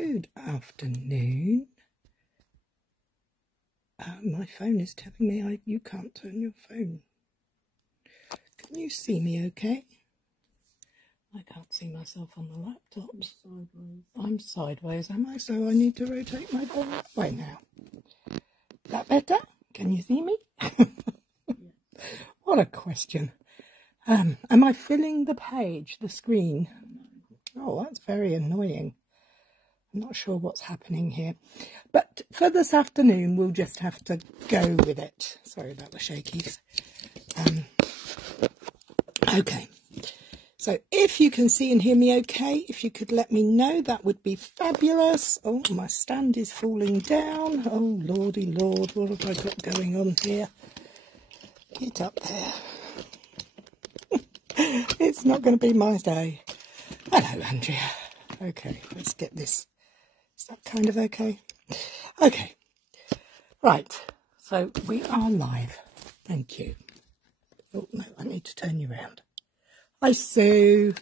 Good afternoon. My phone is telling me you can't turn your phone. Can you see me okay? I can't see myself on the laptop. I'm sideways, am I? So I need to rotate my phone that way now. Is that better? Can you see me? What a question. Am I filling the page, the screen? Oh, that's very annoying. I'm not sure what's happening here. But for this afternoon, we'll just have to go with it. Sorry about the shakies. Okay. So if you can see and hear me okay, if you could let me know, that would be fabulous. Oh, my stand is falling down. Oh, lordy lord, what have I got going on here? Get up there. It's not going to be my day. Hello, Andrea. Okay, let's get this. Is that kind of okay? Okay. Right. So we are live. Thank you. Oh, no, I need to turn you around. Hi, Sue.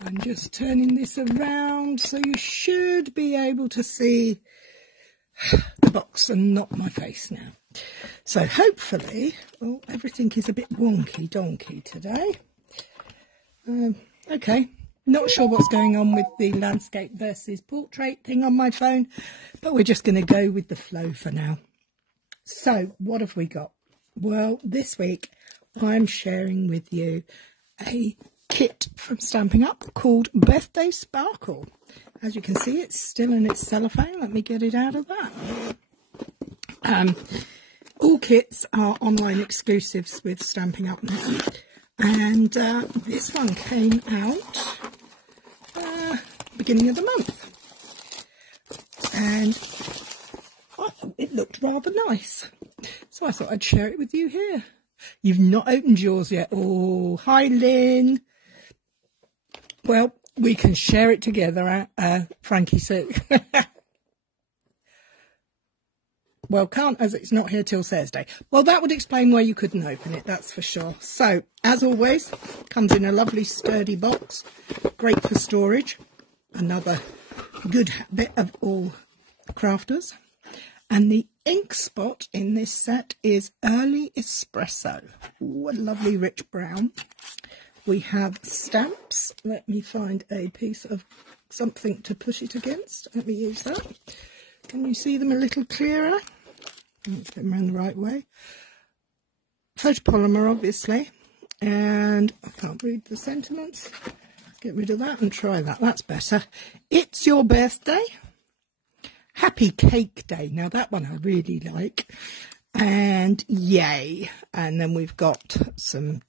I'm just turning this around so you should be able to see the box and not my face now. So hopefully, oh, everything is a bit wonky donkey today. Okay. Not sure what's going on with the landscape versus portrait thing on my phone, but we're just going to go with the flow for now. So what have we got? Well, this week I'm sharing with you a kit from Stampin' Up called Birthday Sparkle. As you can see, it's still in its cellophane. Let me get it out of that. All kits are online exclusives with Stampin' Up now. And this one came out beginning of the month. And I thought it looked rather nice. So I thought I'd share it with you here. You've not opened yours yet. Oh, hi, Lynn. Well, we can share it together, Frankie Sue. Well, can't, as it's not here till Thursday. Well, that would explain why you couldn't open it, that's for sure. So, as always, comes in a lovely sturdy box. Great for storage. Another good bit of all crafters. And the ink spot in this set is Early Espresso. Ooh, a lovely rich brown. We have stamps. Let me find a piece of something to push it against. Let me use that. Can you see them a little clearer? Let's get them around the right way. Photopolymer, obviously. And I can't read the sentiments. Get rid of that and try that. That's better. It's your birthday. Happy Cake Day. Now, that one I really like. And yay. And then we've got some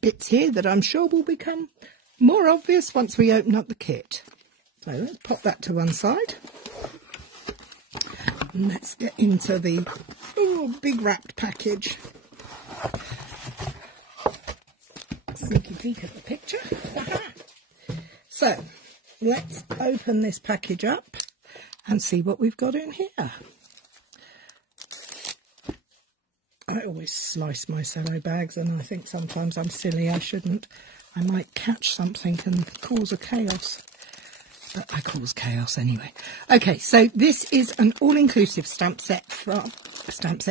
bits here that I'm sure will become more obvious once we open up the kit. So let's pop that to one side. And let's get into the big wrapped package. Sneaky peek at the picture. So let's open this package up and see what we've got in here. I always slice my cello bags, and I think sometimes I'm silly, I shouldn't. I might catch something and cause a chaos. But I cause chaos anyway. Okay, so this is an all-inclusive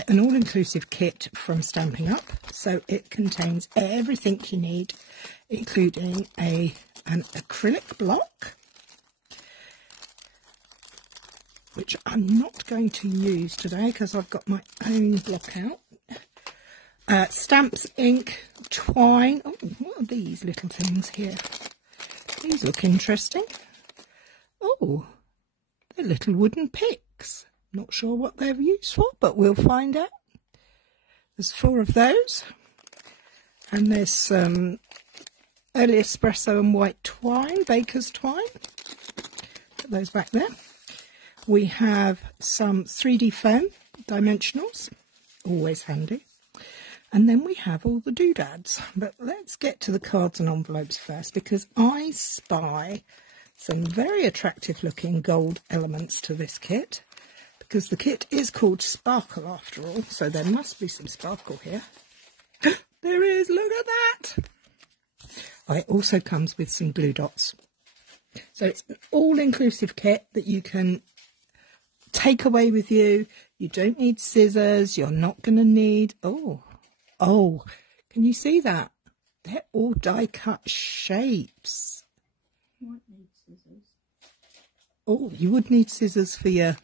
an all-inclusive kit from Stampin' Up. So it contains everything you need, including an acrylic block, which I'm not going to use today because I've got my own block out. Stamps, ink, twine. Oh, what are these little things here? These look interesting. Oh, they're little wooden picks. Not sure what they're used for, but we'll find out. There's 4 of those. And there's some Early Espresso and white twine, baker's twine. Put those back there. We have some 3D foam dimensionals, always handy. And then we have all the doodads. But let's get to the cards and envelopes first, because I spy some very attractive looking gold elements to this kit, because the kit is called Sparkle after all, so there must be some sparkle here. There is, look at that! Oh, it also comes with some glue dots. So it's an all-inclusive kit that you can take away with you. You don't need scissors. You're not going to need... Oh, can you see that? They're all die-cut shapes. You won't need scissors. Oh, you would need scissors for your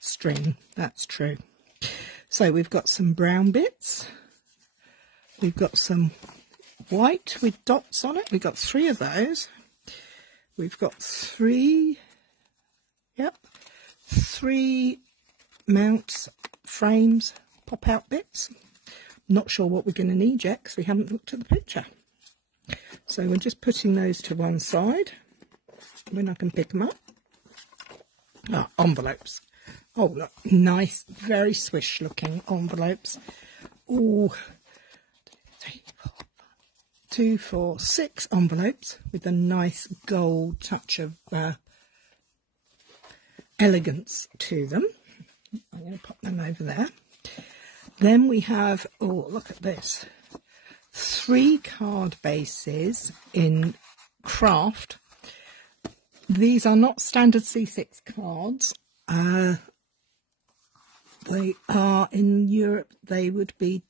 string. That's true. So we've got some brown bits. We've got some white with dots on it. We've got 3 of those. We've got 3 mounts, frames, pop out bits. Not sure what we're going to need yet because we haven't looked at the picture. So we're just putting those to one side when I can pick them up. Oh, envelopes. Oh, look, nice, very swish looking envelopes. Oh, 2, 4, 6 envelopes with a nice gold touch of elegance to them. I'm going to pop them over there. Then we have, oh, look at this. 3 card bases in craft. These are not standard C6 cards. They are in Europe, they would be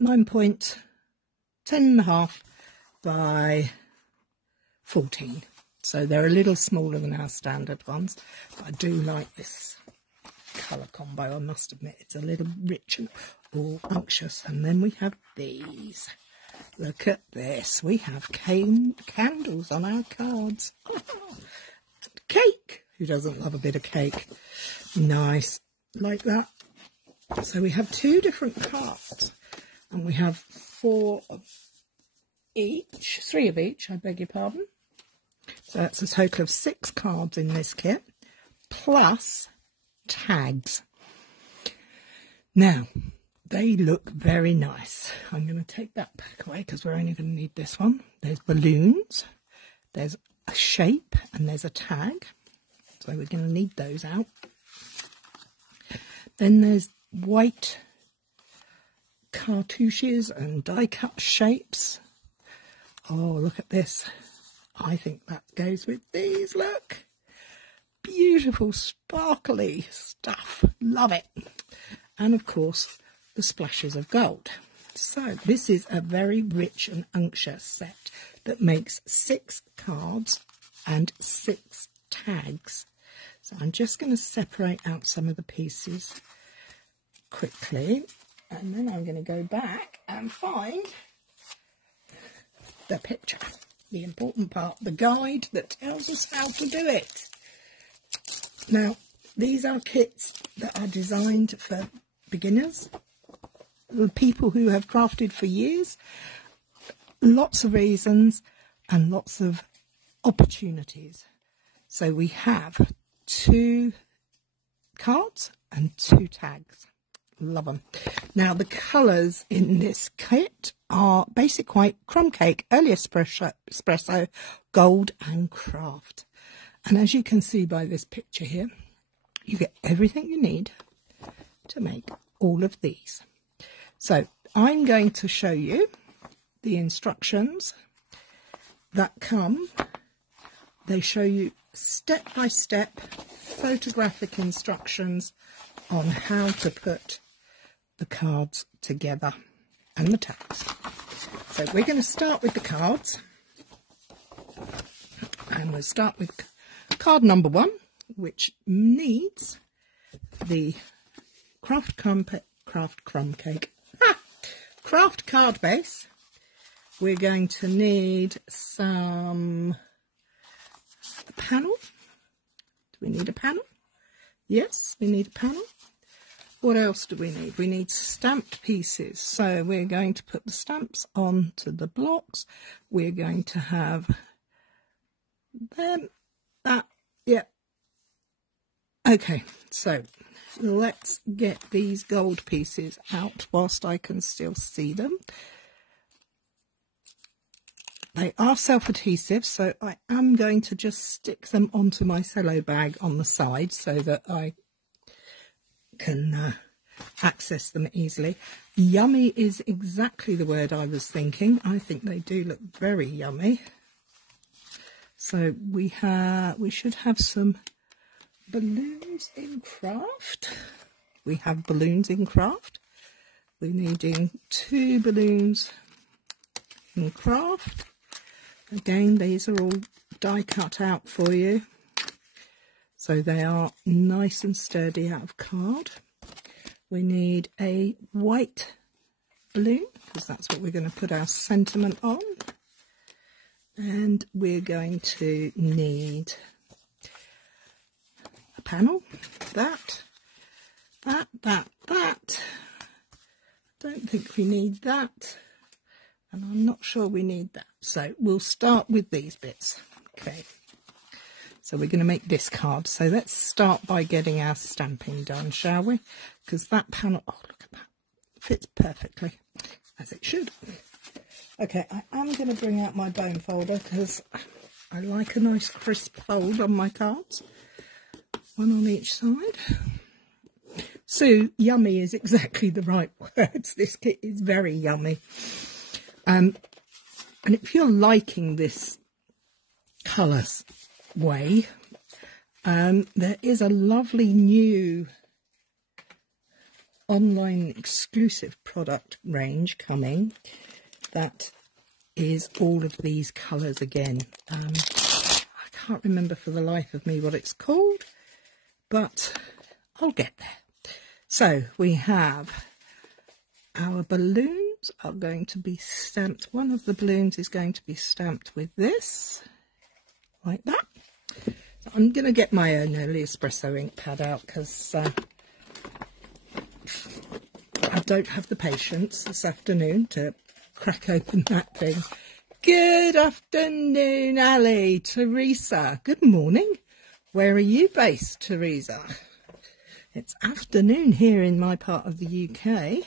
9.5 by 14. So they're a little smaller than our standard ones. But I do like this colour combo, I must admit. It's a little rich and all unctuous. And then we have these. Look at this. We have candles on our cards. Cake. Who doesn't love a bit of cake? Nice. Like that. So we have 2 different cards. And we have 4 of each. 3 of each, I beg your pardon. So that's a total of 6 cards in this kit. Plus tags. Now, they look very nice. I'm going to take that back away because we're only going to need this one. There's balloons, there's a shape, and there's a tag. So we're going to need those out. Then there's white cartouches and die-cut shapes. Oh, look at this. I think that goes with these, look. Beautiful, sparkly stuff. Love it. And, of course, the splashes of gold. So this is a very rich and unctuous set that makes 6 cards and 6 tags. So I'm just going to separate out some of the pieces quickly, and then I'm going to go back and find the picture, the important part, the guide that tells us how to do it. Now, these are kits that are designed for beginners, people who have crafted for years, lots of reasons and lots of opportunities. So we have 2 cards and 2 tags. Love them. Now the colours in this kit are basic white, crumb cake, early espresso, gold and craft. And as you can see by this picture here, you get everything you need to make all of these. So I'm going to show you the instructions that come. They show you step-by-step photographic instructions on how to put the cards together and the tags. So we're going to start with the cards, and we'll start with card number 1, which needs the craft crumb cake, craft card base. We're going to need some panel. Do we need a panel? Yes, we need a panel. What else do we need? We need stamped pieces. So we're going to put the stamps onto the blocks. We're going to have them, that, yeah. Okay, so let's get these gold pieces out whilst I can still see them. They are self-adhesive, so I am going to just stick them onto my cello bag on the side so that I can access them easily. Yummy is exactly the word I was thinking. I think they do look very yummy. So we should have some balloons in craft. We have balloons in craft. We're needing 2 balloons in craft. Again, these are all die cut out for you. So they are nice and sturdy out of card. We need a white balloon, because that's what we're going to put our sentiment on. And we're going to need a panel, that. Don't think we need that. And I'm not sure we need that. So we'll start with these bits. Okay. So we're going to make this card. So let's start by getting our stamping done, shall we? Because that panel, oh, look at that, fits perfectly, as it should. Okay, I am going to bring out my bone folder because I like a nice crisp fold on my cards. One on each side. So, yummy is exactly the right words. This kit is very yummy. And if you're liking this colour way, there is a lovely new online exclusive product range coming that is all of these colours again. I can't remember for the life of me what it's called, but I'll get there. So we have our balloons are going to be stamped. One of the balloons is going to be stamped with this, like that. So I'm going to get my own early espresso ink pad out because I don't have the patience this afternoon to crack open that thing. Good afternoon, Ali. Teresa, good morning. Where are you based, Teresa? It's afternoon here in my part of the UK.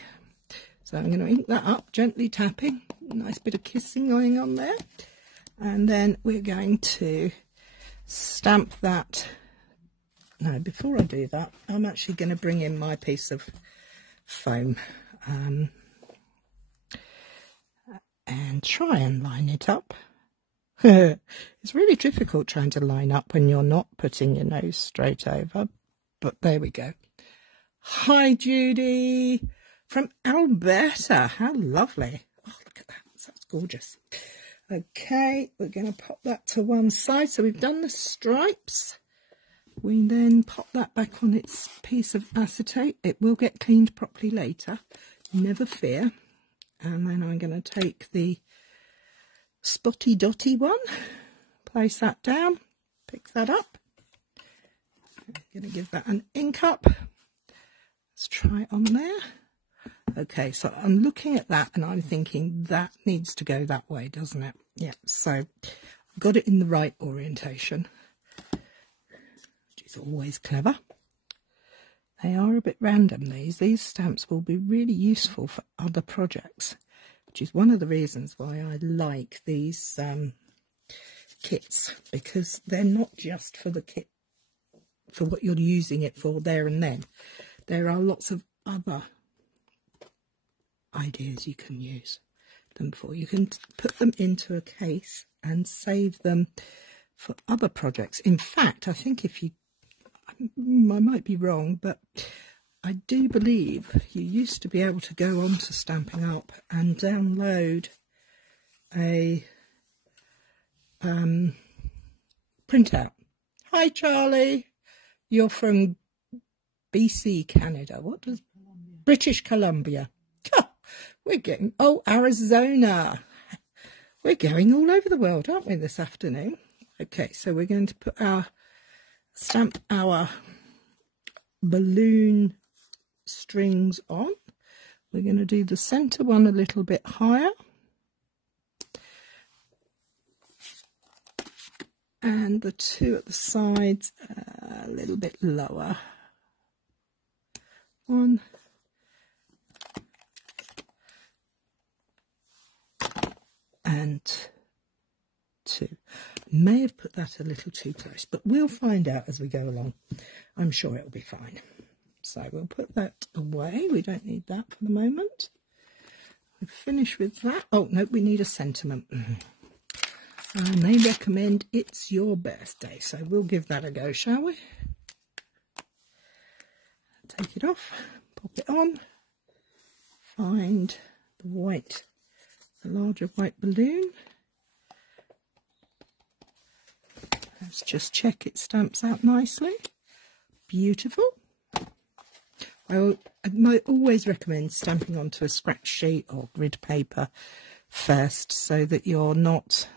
So I'm going to ink that up, gently tapping. Nice bit of kissing going on there. And then we're going to stamp that. No, before I do that, I'm actually going to bring in my piece of foam. And try and line it up. It's really difficult trying to line up when you're not putting your nose straight over, but there we go. Hi Judy from Alberta, how lovely. Oh, look at that, that's gorgeous. Okay, we're going to pop that to one side. So we've done the stripes. We then pop that back on its piece of acetate. It will get cleaned properly later, never fear. And then I'm going to take the spotty dotty one, place that down, pick that up. I'm going to give that an ink up. Let's try it on there. Okay, so I'm looking at that and I'm thinking that needs to go that way, doesn't it? Yeah, so I've got it in the right orientation, which is always clever. They are a bit random, these. These stamps will be really useful for other projects, which is one of the reasons why I like these kits, because they're not just for the kit, for what you're using it for there and then. There are lots of other ideas you can use them for. You can put them into a case and save them for other projects. In fact, I think if you, I might be wrong, but I do believe you used to be able to go on to Stampin' Up and download a printout. Hi Charlie, you're from BC, Canada. What does British Columbia? Oh, we're getting, oh, Arizona. We're going all over the world, aren't we, this afternoon? Okay, so we're going to put stamp our balloon strings on. We're going to do the center one a little bit higher and the two at the sides a little bit lower. 1 and 2. May have put that a little too close, but we'll find out as we go along. I'm sure it'll be fine. So we'll put that away. We don't need that for the moment. we've finished with that. Oh, no, we need a sentiment. And they recommend It's Your Birthday. So we'll give that a go, shall we? Take it off, pop it on, find the larger white balloon. Let's just check it stamps out nicely. Beautiful. I always recommend stamping onto a scratch sheet or grid paper first so that you're not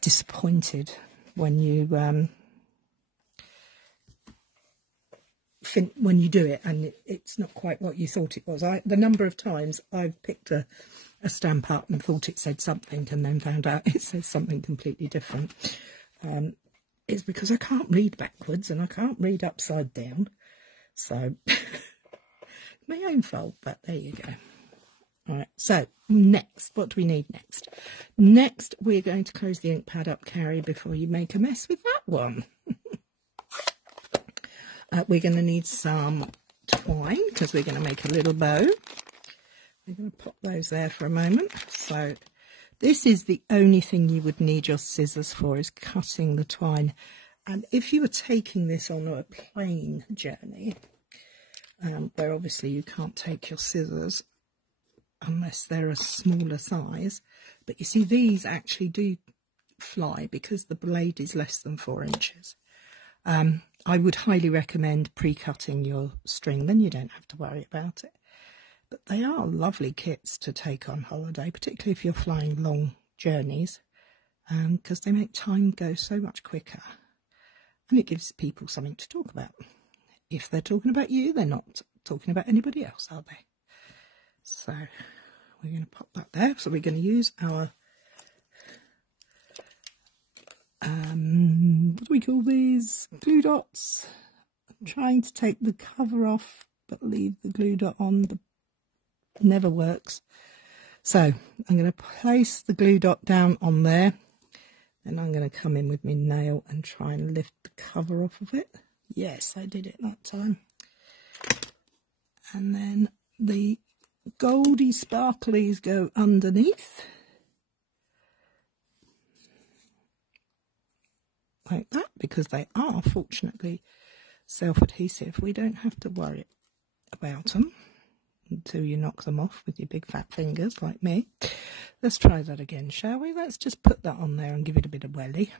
disappointed when you do it and it's not quite what you thought it was. The number of times I've picked a stamp up and thought it said something and then found out it says something completely different. It's because I can't read backwards and I can't read upside down. So, my own fault, but there you go. All right, so next, what do we need next? Next, we're going to close the ink pad up, Cary, before you make a mess with that one. We're going to need some twine because we're going to make a little bow. We're going to pop those there for a moment. So this is the only thing you would need your scissors for, is cutting the twine. And if you were taking this on a plain journey, where obviously you can't take your scissors unless they're a smaller size, but you see these actually do fly because the blade is less than 4 inches. I would highly recommend pre-cutting your string, then you don't have to worry about it. But they are lovely kits to take on holiday, particularly if you're flying long journeys, because they make time go so much quicker. And it gives people something to talk about. If they're talking about you, they're not talking about anybody else, are they? So we're going to pop that there. So we're going to use our, what do we call these? Glue dots. I'm trying to take the cover off, but leave the glue dot on. Never works. So I'm going to place the glue dot down on there. Then I'm going to come in with my nail and try and lift the cover off of it. Yes, I did it that time. And then the goldy sparklies go underneath. Like that, because they are fortunately self-adhesive. We don't have to worry about them until you knock them off with your big fat fingers like me. Let's try that again, shall we? Let's just put that on there and give it a bit of welly.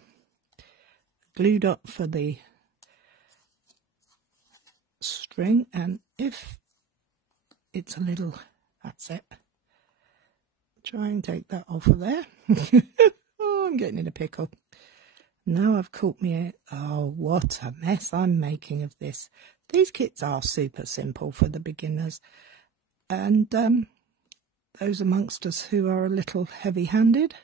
Glue dot for the string, and if it's a little, that's it. Try and take that off of there. Oh, I'm getting in a pickle. Now I've caught me. Oh, what a mess I'm making of this. These kits are super simple for the beginners. And those amongst us who are a little heavy-handed,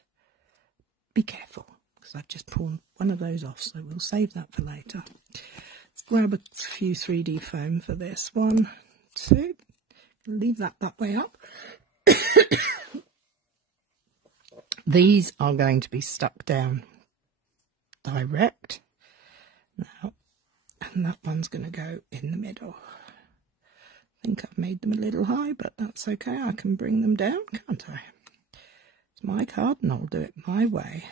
be careful, because I've just pulled one of those off, so we'll save that for later. Let's grab a few 3D foam for this. 1, 2. Leave that way up. These are going to be stuck down direct now, and that one's going to go in the middle. I think I've made them a little high, but that's okay. I can bring them down, can't I? It's my card and I'll do it my way.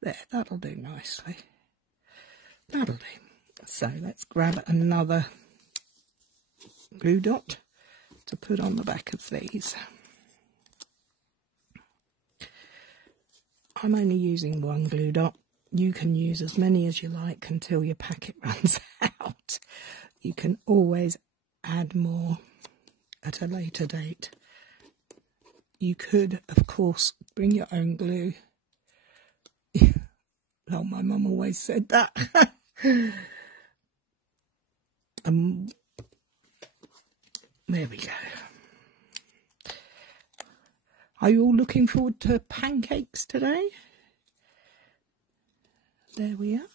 There, that'll do nicely. That'll do. So let's grab another glue dot to put on the back of these. I'm only using one glue dot. You can use as many as you like until your packet runs out. You can always add more at a later date. You could, of course, bring your own glue. Oh, my mum always said that. There we go. Are you all looking forward to pancakes today? There we are.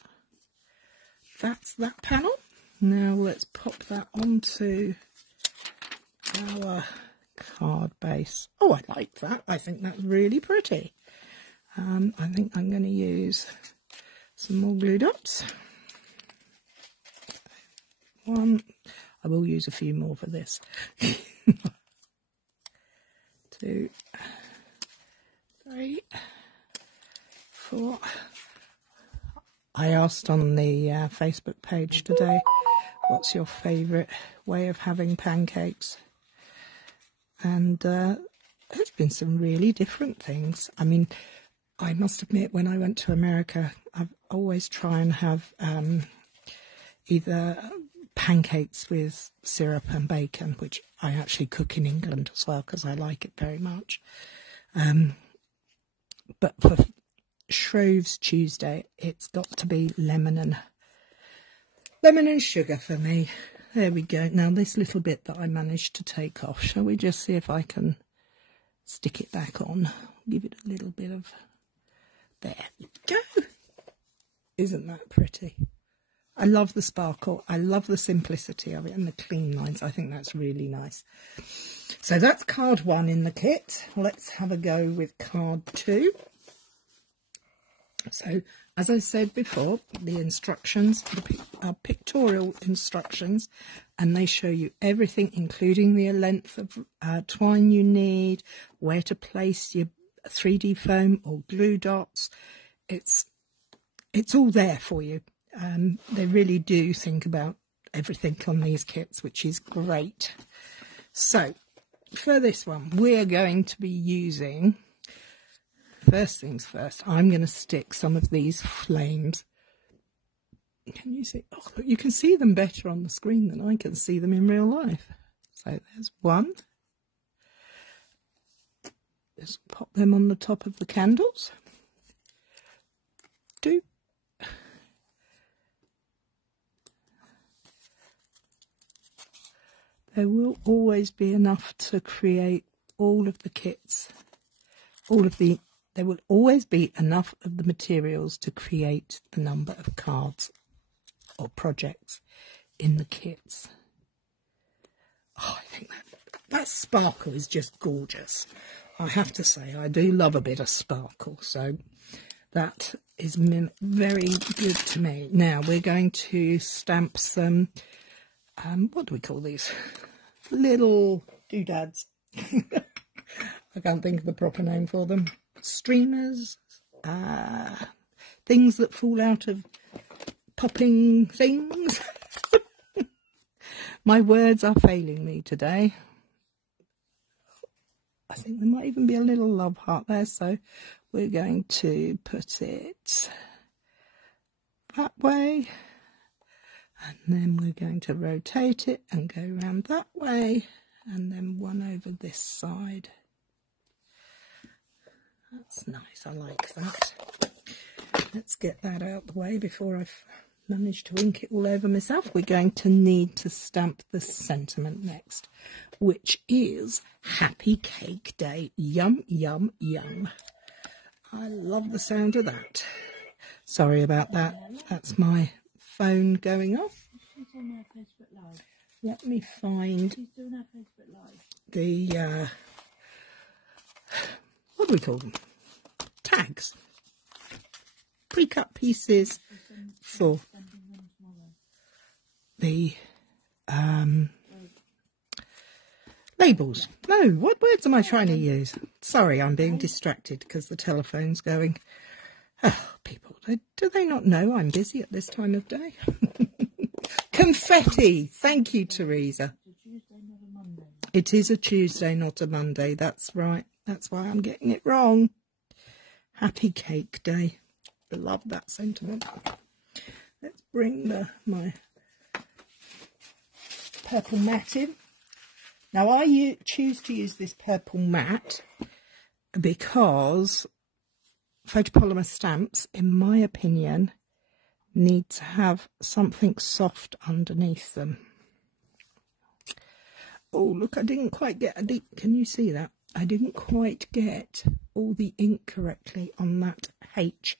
That's that panel. Now let's pop that onto our card base. Oh, I like that. I think that's really pretty. I think I'm going to use some more glue dots. One. I will use a few more for this. 2, 3, 4. I asked on the Facebook page today, what's your favourite way of having pancakes? And there's been some really different things. I mean, I must admit, when I went to America, I've always try and have either pancakes with syrup and bacon, which I actually cook in England as well because I like it very much. But for Shrove's Tuesday, it's got to be lemon and sugar for me. There we go. Now this little bit that I managed to take off, shall we just see if I can stick it back on? Give it a little bit of... There we go. Isn't that pretty? I love the sparkle. I love the simplicity of it and the clean lines. I think that's really nice. So that's card 1 in the kit. Let's have a go with card 2. So, as I said before, the instructions are pictorial instructions, and they show you everything, including the length of twine you need, where to place your 3D foam or glue dots. It's all there for you. They really do think about everything on these kits, which is great. So, for this one, we're going to be using... First things first, I'm going to stick some of these flames. Can you see? Oh, look, you can see them better on the screen than I can see them in real life. So there's 1. Just pop them on the top of the candles. 2. There will always be enough to create all of the kits, there will always be enough of the materials to create the number of cards or projects in the kits. Oh, I think that sparkle is just gorgeous. I have to say, I do love a bit of sparkle, so that is very good to me. Now, we're going to stamp some, what do we call these? Little doodads. I can't think of the proper name for them. Streamers, things that fall out of popping things. My words are failing me today. I think there might even be a little love heart there, so we're going to put it that way, and then we're going to rotate it and go around that way, and then one over this side. That's nice, I like that. Let's get that out the way before I've managed to ink it all over myself. We're going to need to stamp the sentiment next, which is Happy Cake Day. Yum, yum, yum. I love the sound of that. Sorry about that. That's my phone going off. She's on our Facebook Live. Let me find She's doing our Facebook Live. the... what do we call them? Tags. Pre-cut pieces for the labels. No, what words am I trying to use? Sorry, I'm being distracted because the telephone's going. Oh, people, do they not know I'm busy at this time of day? Confetti. Thank you, Teresa. It is a Tuesday, not a Monday. That's right. That's why I'm getting it wrong. Happy Cake Day. Love that sentiment. Let's bring my purple mat in. Now I choose to use this purple mat because photopolymer stamps, in my opinion, need to have something soft underneath them. Oh, look, I didn't quite get can you see that? I didn't quite get all the ink correctly on that H.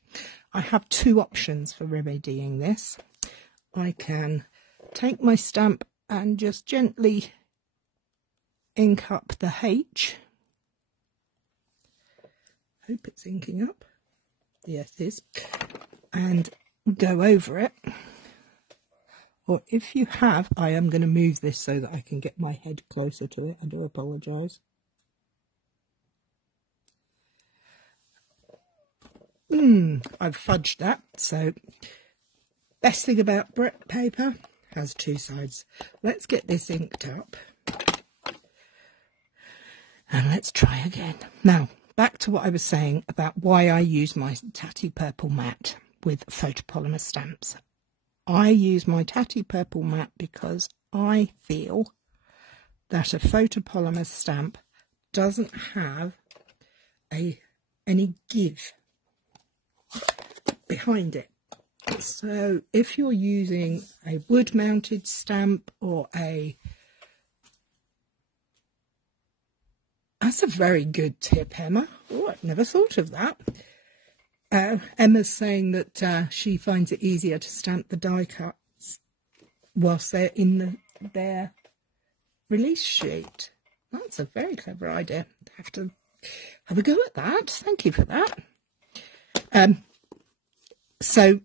I have 2 options for remedying this. I can take my stamp and just gently ink up the H. Hope it's inking up. Yes, it is. And go over it. Or if you have, I am going to move this so that I can get my head closer to it. I do apologise. I've fudged that. So, best thing about brick paper, has two sides. Let's get this inked up. And let's try again. Now, back to what I was saying about why I use my Tatty Purple Matte with photopolymer stamps. I use my Tatty Purple Matte because I feel that a photopolymer stamp doesn't have any give behind it. So if you're using a wood-mounted stamp or That's a very good tip, Emma. Oh, I've never thought of that. Emma's saying that she finds it easier to stamp the die cuts whilst they're in their release sheet. That's a very clever idea. Have to have a go at that. Thank you for that. So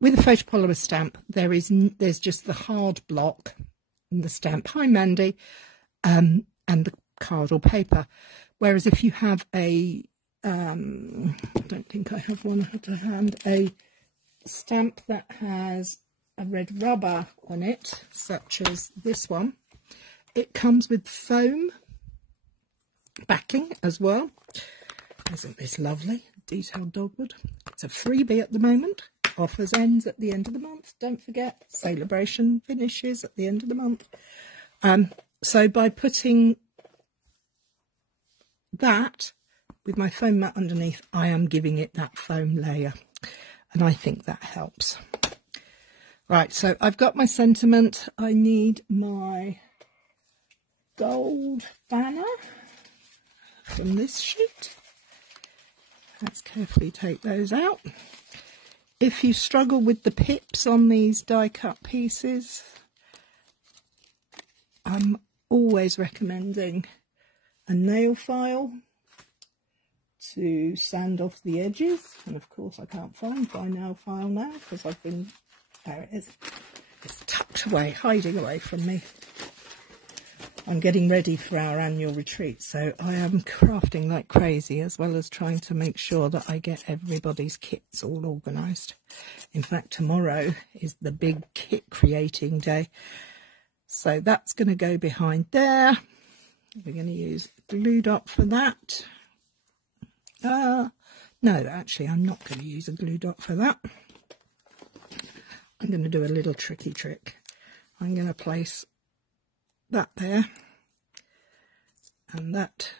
with a photopolymer stamp, there's just the hard block in the stamp. Hi, Mandy. And the card or paper. Whereas if you have I don't think I have one to hand, a stamp that has a red rubber on it, such as this one, it comes with foam backing as well. Isn't this lovely? Detailed dogwood. It's a freebie at the moment. Offers ends at the end of the month. Don't forget, celebration finishes at the end of the month. So by putting that with my foam mat underneath, I am giving it that foam layer, and I think that helps. Right, so I've got my sentiment. I need my gold banner from this sheet. Let's carefully take those out. If you struggle with the pips on these die cut pieces, I'm always recommending a nail file to sand off the edges. And of course I can't find my nail file now because I've been, there it is. It's tucked away, hiding away from me. I'm getting ready for our annual retreat, so I am crafting like crazy, as well as trying to make sure that I get everybody's kits all organised. In fact, tomorrow is the big kit creating day. So that's going to go behind there. We're going to use a glue dot for that. No, actually, I'm not going to use a glue dot for that. I'm going to do a little tricky trick. I'm going to place that there and that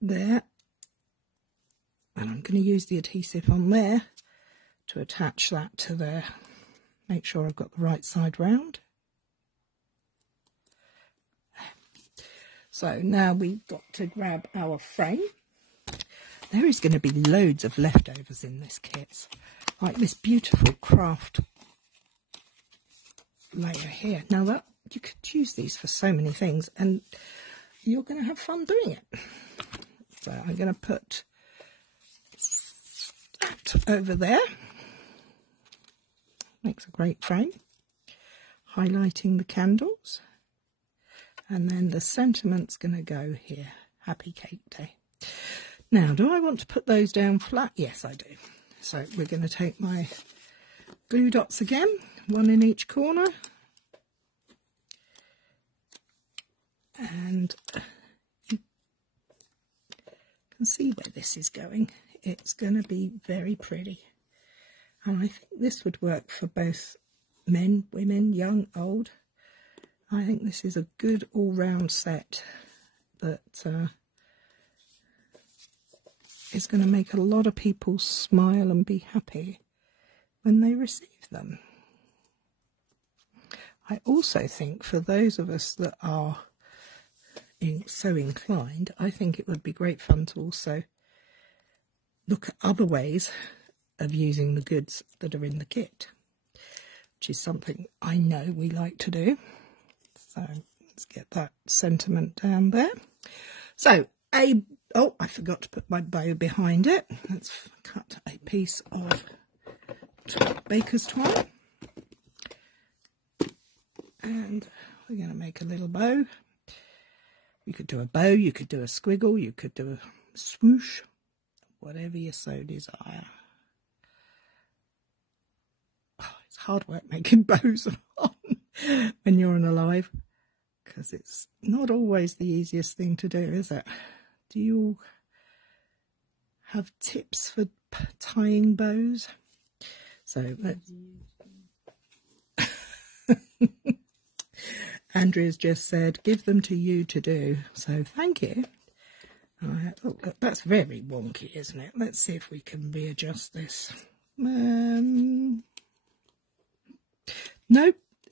there, and I'm going to use the adhesive on there to attach that to there. Make sure I've got the right side round. So now we've got to grab our frame. There is going to be loads of leftovers in this kit, like this beautiful craft layer here. Now that you could use these for so many things, and you're going to have fun doing it. So I'm going to put that over there. Makes a great frame. Highlighting the candles. And then the sentiment's going to go here. Happy Cake Day. Now, do I want to put those down flat? Yes, I do. So we're going to take my glue dots again, one in each corner. And you can see where this is going. It's going to be very pretty. And I think this would work for both men, women, young, old. I think this is a good all-round set that is going to make a lot of people smile and be happy when they receive them. I also think for those of us that are so inclined, I think it would be great fun to also look at other ways of using the goods that are in the kit, which is something I know we like to do. So let's get that sentiment down there. So oh, I forgot to put my bow behind it. Let's cut a piece of baker's twine. And we're going to make a little bow. You could do a bow, you could do a squiggle, you could do a swoosh, whatever you so desire. Oh, it's hard work making bows when you're on a live, because it's not always the easiest thing to do, is it? Do you have tips for tying bows? So let's... Andrea's just said, give them to you to do. So thank you. Oh, look, that's very wonky, isn't it? Let's see if we can readjust this. Nope,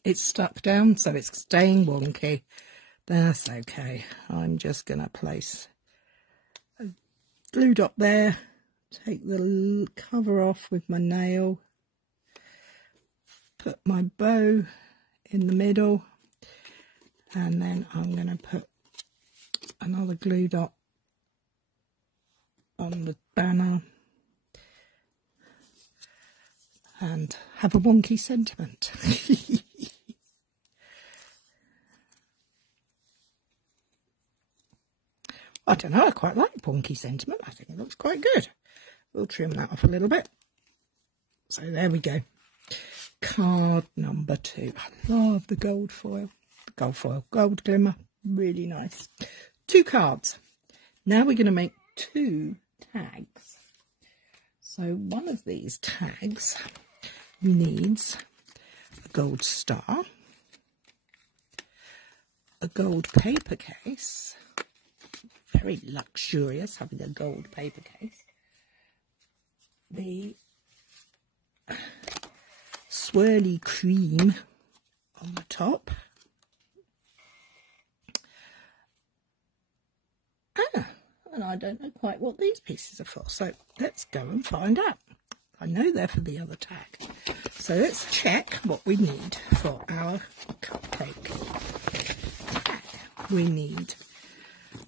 it's stuck down, so it's staying wonky. That's okay. I'm just going to place a glue dot there, take the cover off with my nail, put my bow in the middle, and then I'm going to put another glue dot on the banner and have a wonky sentiment. I don't know, I quite like wonky sentiment. I think it looks quite good. We'll trim that off a little bit. So there we go. Card number 2. I love the gold foil. Gold foil, gold glimmer, really nice. 2 cards. Now we're going to make 2 tags. So one of these tags needs a gold star, a gold paper case, very luxurious having a gold paper case, the swirly cream on the top, and I don't know quite what these pieces are for, so let's go and find out. I know they're for the other tag, so let's check what we need for our cupcake tag. We need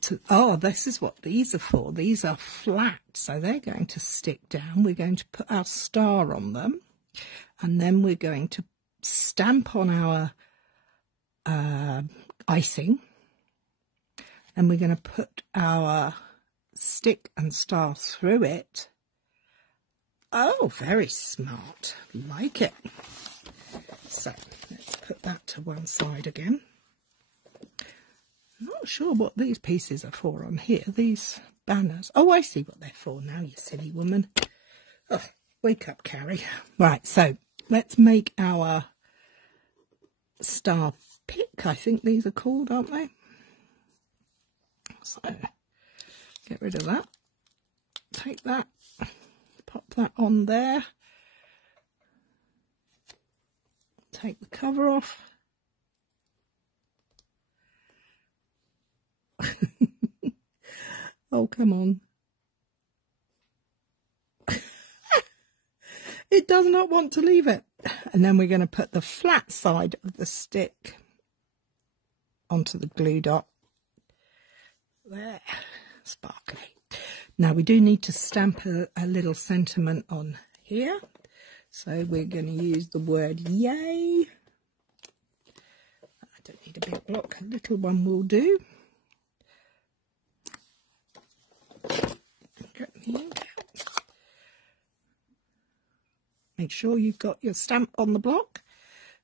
to, oh, this is what these are for. These are flat, so they're going to stick down. We're going to put our star on them, and then we're going to stamp on our icing, and we're going to put our stick and star through it. Oh, very smart. Like it. So let's put that to one side again. Not sure what these pieces are for on here, these banners. Oh, I see what they're for now, you silly woman. Oh, wake up, Cary. Right, so let's make our star pick. I think these are called, aren't they? So get rid of that. Take that. Pop that on there. Take the cover off. Oh, come on. It does not want to leave it. And then we're going to put the flat side of the stick onto the glue dot. There. Sparkly. Now we do need to stamp a little sentiment on here. So we're going to use the word yay. I don't need a big block, a little one will do. Get the ink out. Make sure you've got your stamp on the block.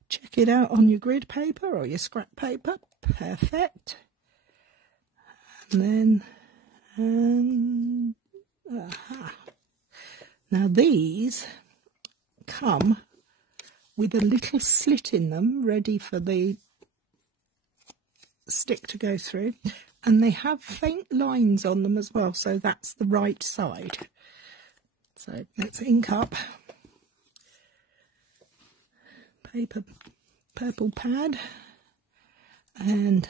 Check it out on your grid paper or your scrap paper. Perfect. And then, now these come with a little slit in them ready for the stick to go through, and they have faint lines on them as well, so that's the right side. So let's ink up paper, purple pad, and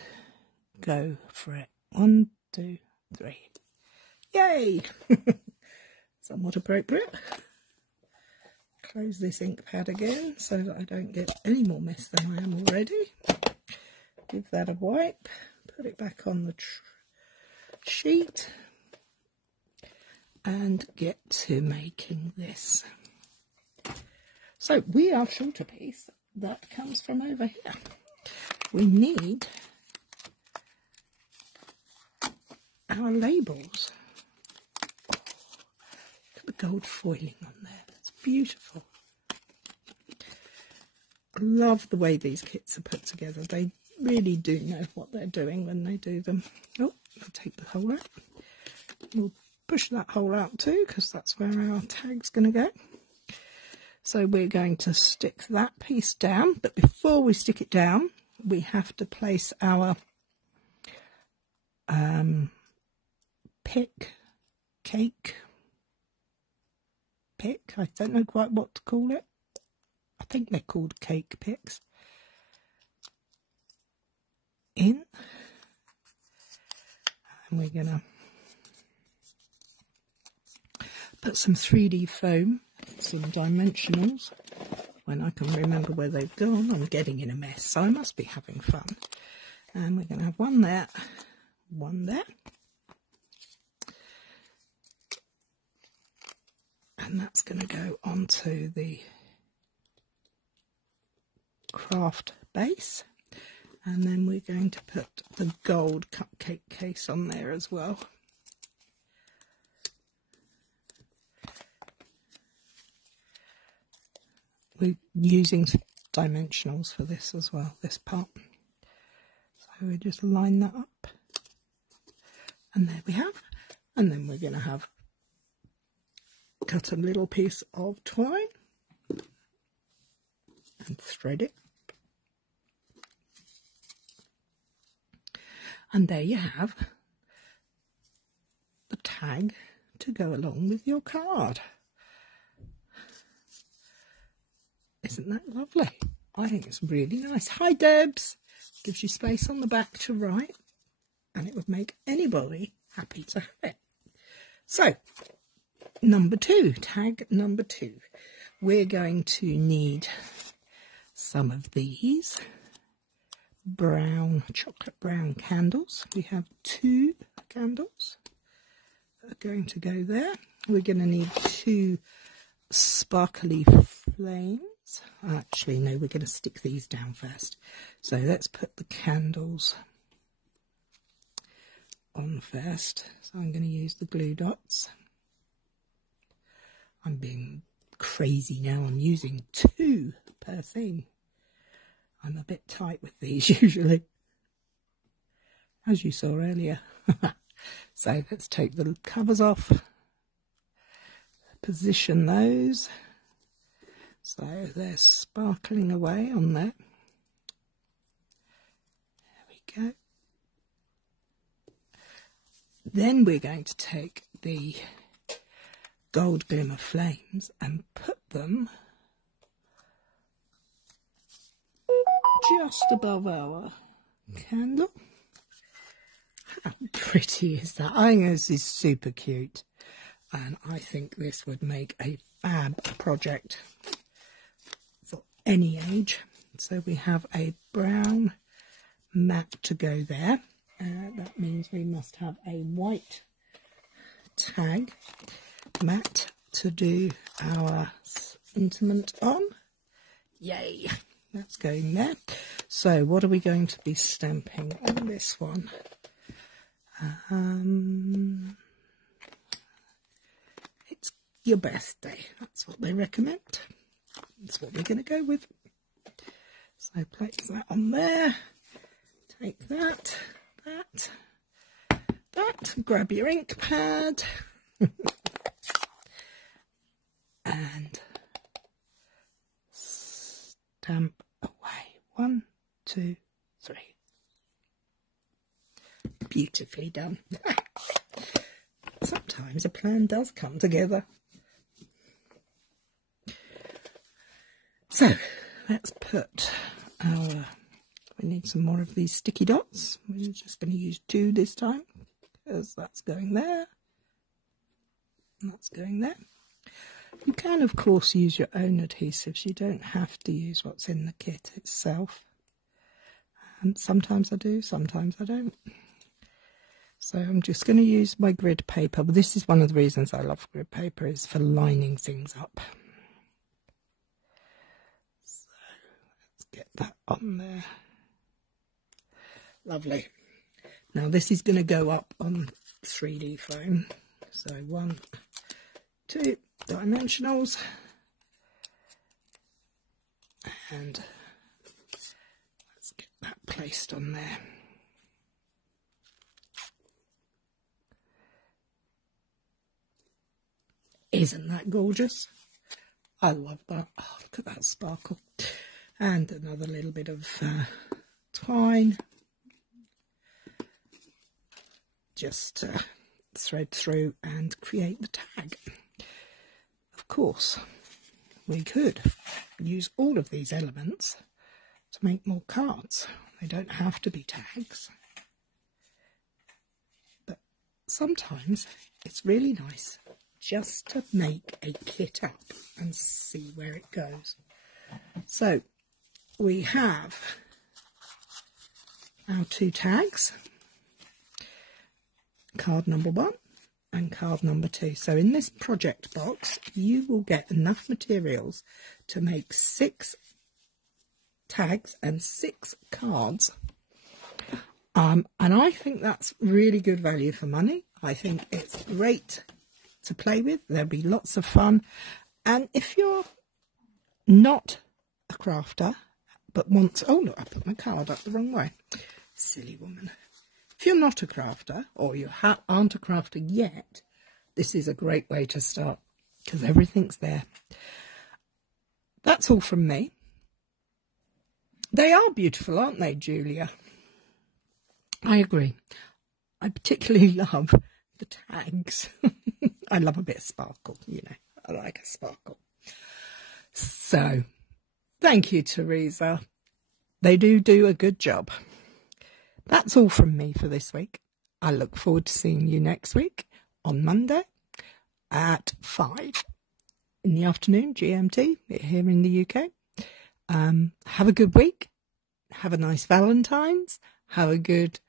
go for it. 1, 2, 3. Yay! Somewhat appropriate. Close this ink pad again so that I don't get any more mess than I am already. Give that a wipe. Put it back on the sheet. And get to making this. So we are short a piece that comes from over here. we need our labels. Oh, look at the gold foiling on there. It's beautiful. I love the way these kits are put together. They really do know what they're doing when they do them. Oh, I'll take the hole out. We'll push that hole out too, because that's where our tag's going to go. So we're going to stick that piece down, but before we stick it down, we have to place our pick, I don't know quite what to call it. I think they're called cake picks. In. And we're going to put some 3D foam, some dimensionals. When I can remember where they've gone, I'm getting in a mess, so I must be having fun. And we're going to have one there, one there. And that's going to go onto the craft base. And then we're going to put the gold cupcake case on there as well. We're using dimensionals for this as well, this part. So we just line that up. And there we have. And then we're going to have cut a little piece of twine and thread it. And there you have the tag to go along with your card. Isn't that lovely? I think it's really nice. Hi Debs! Gives you space on the back to write, and it would make anybody happy to have it. So, number 2, tag number 2. We're going to need some of these brown, chocolate brown candles. We have 2 candles that are going to go there. We're going to need 2 sparkly flames. Actually, no, we're going to stick these down first. So let's put the candles on first. So I'm going to use the glue dots. I'm being crazy now. I'm using 2 per thing. I'm a bit tight with these usually, as you saw earlier. So let's take the covers off, position those so they're sparkling away on there. There we go. Then we're going to take the gold glimmer flames and put them just above our candle. How pretty is that? I think this is super cute, and I think this would make a fab project for any age. So we have a brown mat to go there. That means we must have a white tag mat to do our sentiment on. Yay! That's going there. So what are we going to be stamping on this one? It's your birthday. That's what they recommend. That's what we're going to go with. So place that on there. Take that, that. Grab your ink pad. And stamp away. 1, 2, 3. Beautifully done. Sometimes a plan does come together. So let's put our, we need some more of these sticky dots. We're just going to use 2 this time, because that's going there, and that's going there. You can, of course, use your own adhesives. You don't have to use what's in the kit itself. And sometimes I do, sometimes I don't. So I'm just going to use my grid paper. But this is one of the reasons I love grid paper, is for lining things up. So let's get that on there. Lovely. Now this is going to go up on 3D foam. So 1, 2 dimensionals. And let's get that placed on there. Isn't that gorgeous? I love that. Oh, look at that sparkle. And another little bit of twine. Just thread through and create the tag. Of course, we could use all of these elements to make more cards. They don't have to be tags. But sometimes it's really nice just to make a kit up and see where it goes. So we have our 2 tags, card number 1 and card number 2. So in this project box you will get enough materials to make 6 tags and 6 cards. And I think that's really good value for money. I think it's great to play with. There'll be lots of fun. And if you're not a crafter but wants... Oh, look, I put my card up the wrong way. Silly woman. If you're not a crafter or you aren't a crafter yet, this is a great way to start because everything's there. That's all from me. They are beautiful, aren't they, Julia? I agree. I particularly love the tags. I love a bit of sparkle, you know. I like a sparkle. So, thank you, Teresa. They do a good job. That's all from me for this week. I look forward to seeing you next week on Monday at 5 in the afternoon, GMT, here in the UK. Have a good week. Have a nice Valentine's. Have a good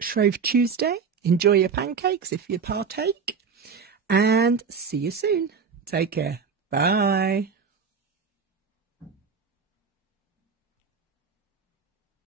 Shrove Tuesday. Enjoy your pancakes if you partake. And see you soon. Take care. Bye.